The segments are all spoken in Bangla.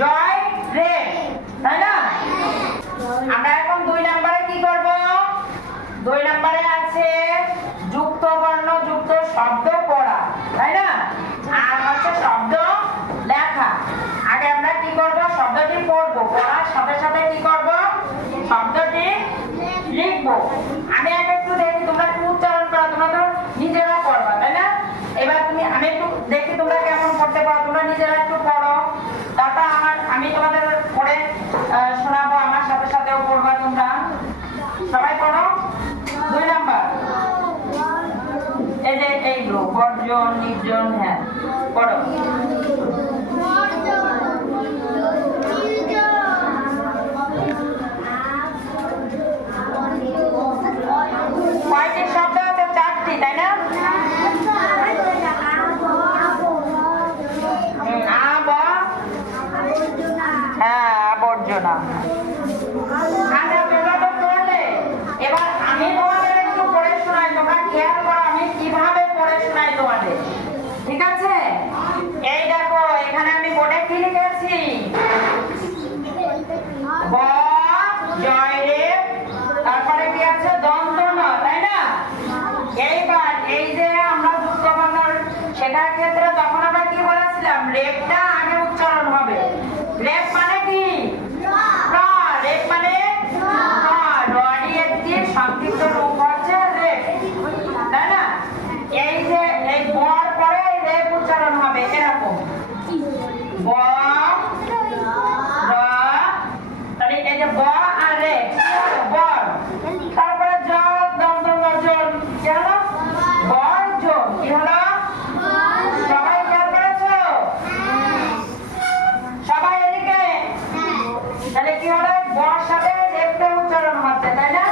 জয় রে, তাই না? আমরা এখন 2 নম্বরে কি করব? 2 নম্বরে আছে যুক্ত বর্ণ যুক্ত শব্দ পড়া, তাই না? আর হচ্ছে শব্দ লেখা। আগে আমরা কি করব? শব্দটি পড়ব, পড়ার সাথে সাথে কি করব? শব্দটি লিখব। আমি আগে একটু দেখি তোমরা একটু উচ্চারণ করো, তোমরা তো নিজেরা পড়বা, তাই না? এবার আমি একটু দেখি তোমরা কেমন পড়তে পারো, তোমরা নিজেরা একটু পড়ো, তারপর আমি তোমাদের পড়ে শোনাবো, আমার সাথে সাথেও পড়বা তোমরা। সবাই পড়ো। 2 নাম্বার এই যে এইগুলো বর্জন নির্জন, হ্যাঁ পড়ো। কয়টি শব্দ আছে? 4টি, তাই না? হ্যাঁ, আবর্জনা। আচ্ছা, তোমরা তো পড়লে, এবার আমি তোমাদের একটু পড়ে শোনাই, তোমরা খেয়াল করো আমি কিভাবে পড়ে শোনাই তোমাদের, ঠিক আছে? এই দেখো এখানে আমি বোর্ডে কি লিখেছি? ব জয় রে, তারপরে কি আছে? দন্ত ন, তাই না? এইবার এই যে আমরা যুক্ত বর্ণ শেখার ক্ষেত্রে তখন আমরা কি বলেছিলাম? রেপটা আগে উচ্চারণ হবে। রেপ মানে কি? রেপ মানে রডি একটি সংক্ষিপ্ত রূপ হচ্ছে রেপ, তাই না? এই যে এই বর পরে রেপ উচ্চারণ হবে এরকম, ব র, তাহলে এই যে ব আর রেপ বর, তারপরে জ দন্ত জন, কি হলো? বর্জন। কি হলো? সবাই খেয়াল করেছো? সবাই এদিকে। তাহলে কি হলো? বর সাথে রেপটা উচ্চারণ হচ্ছে, তাই না?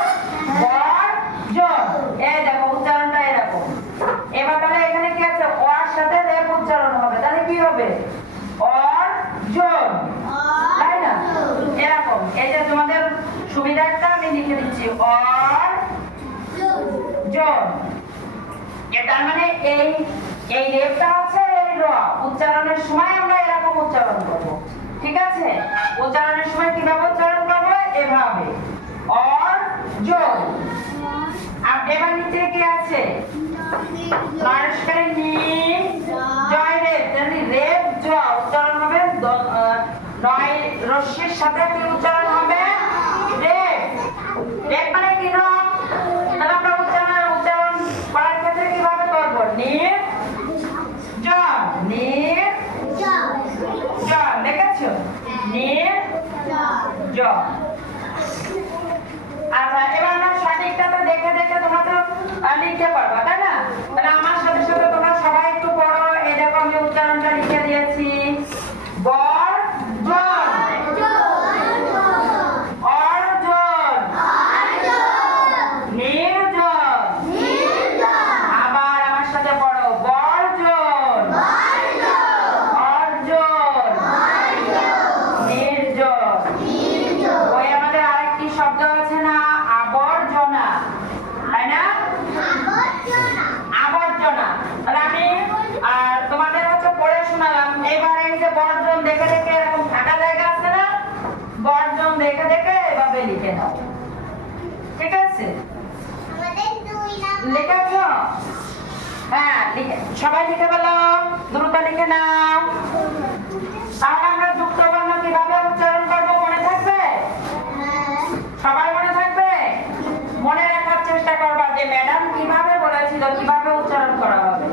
বর্জন। এই দেখো উচ্চারণটা এরকম। এবার তাহলে এখানে কি আছে? ওর সাথে রেপ উচ্চারণ হবে, তাহলে কি হবে? অর্জন, তাই না? এরকম। এই যে তোমাদের সুবিধাটা আমি লিখে দিচ্ছি, অর্জন। তার মানে এই রেপটা হচ্ছে এই র, উচ্চারণের সময় আমরা এরকম উচ্চারণ করব, ঠিক আছে? উচ্চারণের সময় কিভাবে উচ্চারণ করব? এভাবে, অর্জন। আর এবার নিচে কি আছে? নমস্কার নি জয় রেপ, তাহলে রেপ জ উচ্চারণ হবে, নয় রস্যের সাথে কি উচ্চারণ হবে? রেপ। রেপ মানে কি? রক। তাহলে আমরা উচ্চারণ করার ক্ষেত্রে কিভাবে করব? নির জন, নির জন, দেখেছো? নির জন। আচ্ছা, এবার আমরা সঠিকটা তো দেখে দেখে তোমরা তো লিখতে পারবা, তাই না? তাহলে আমার সাথে সাথে তোমরা সবাই একটু পড়ো। এই দেখো আমি উচ্চারণটা লিখে দিয়েছি, বর্জন, অর্জন, নির্জন। আবার আমার সাথে পড়ো, বর্জন, অর্জন, নির্জন। ওই আমাদের আরেকটি শব্দ আছে না? আবর্জনা, তাই না? আবর্জনা। তাহলে আমি তোমাদের হচ্ছে পড়ে শোনালাম। এবার এই যে বর্জন দেখে দেখে, এরকম ফাঁকা জায়গা আছে না? বর্জন দেখে দেখে এভাবে লিখে নাও, ঠিক আছে? লিখেছ? হ্যাঁ, সবাই লিখে ফেলো, দ্রুত লিখে নাও। তাহলে আমরা যুক্ত বর্ণ কিভাবে উচ্চারণ করবো মনে থাকবে? সবাই মনে থাকবে? মনে রাখার চেষ্টা করবা যে ম্যাডাম কিভাবে বলেছিল, কিভাবে উচ্চারণ করা হবে।